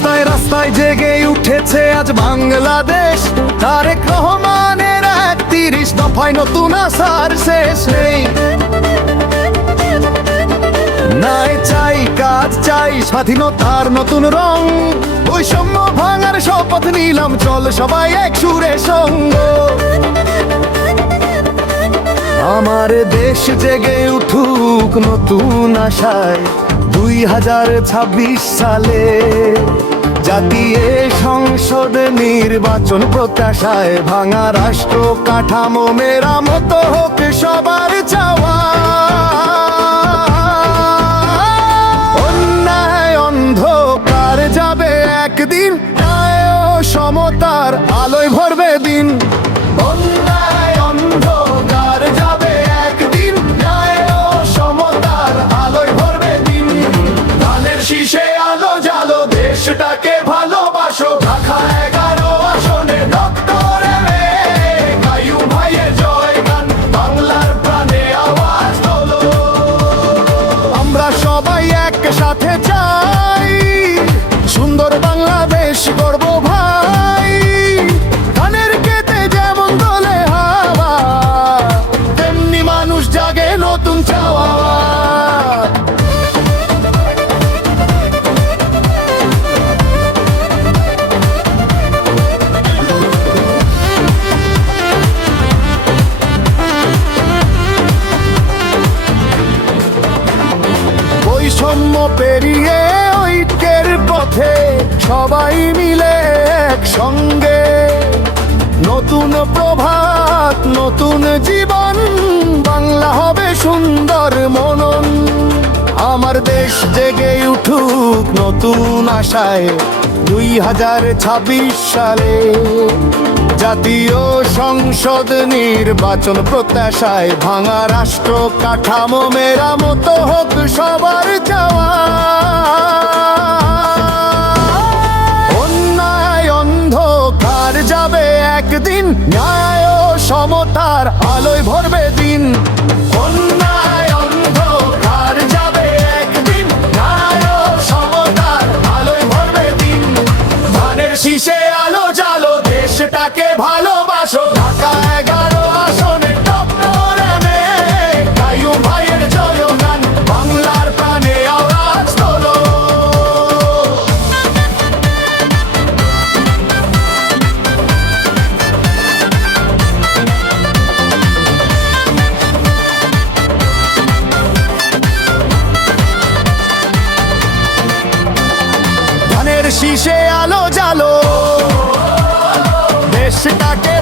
রাস্তায় রাস্তায় জেগে উঠেছে আজ বাংলাদেশ। তারেক রহমানের ৩১ দফায় নতুন আশার শেষ নেই। নাই চাই কাজ চাই স্বাধীনতার নতুন রং, বৈষম্য ভাঙার শপথ নিলাম, চল সবাই এক সুরে সঙ্গ। আমার দেশ জেগে উঠুক নতুন আশায় ২০২৬ সালে, জাতীয় সংসদ নির্বাচন প্রত্যাশায়, ভাঙা রাষ্ট্র কাঠামো মেরামত হোক সবার চাওয়া। অন্যায় অন্ধকার যাবে একদিন, ন্যায় ও সমতার আলোয় ভরবে দিন। অন্যায় অন্ধকার যাবে একদিন, ন্যায় ও সমতার আলোয় ভরবে দিন। ধানের শীষে আলো জ্বালো, দেশটাকে ভালোবাসো। ঢাকা ১১ আসনে ডক্টর কাইয়ুম ভাইয়ের জয়গান, বাংলার প্রাণে আওয়াজ তোলো। আমরা সবাই একসাথে চাই সুন্দর বাংলাদেশ গড়ব ভাই। ধানের খেতে যেমন দোলে হাওয়া, তেমনি মানুষ জাগে নতুন চাওয়া। বৈষম্য পেরিয়ে ঐক্যের পথে সবাই মিলে একসঙ্গে, নতুন প্রভাত নতুন জীবন, বাংলা হবে সুন্দর মনন। আমার দেশ জেগে উঠুক নতুন আশায় ২০২৬ সালে, জাতীয় সংসদ নির্বাচন প্রত্যাশায়, ভাঙা রাষ্ট্র কাঠামো মেরামত হোক সবার চাওয়া। অন্যায় অন্ধকার যাবে একদিন, ন্যায় ও সমতার আলোয় ভরবে দিন। অন্যায় অন্ধকার যাবে একদিন, ন্যায় ও সমতার আলোয় ভরবে দিন। ধানের শীষে আলো জ্বালো, দেশটাকে ভালোবাসো। ঢাকা ১১ আসনে ডক্টর কাইয়ুম ভাইয়ের জয়গান, বাংলার প্রাণে আওয়াজ তোলো। ধানের শীষে আলো জ্বালো, দেশটাকে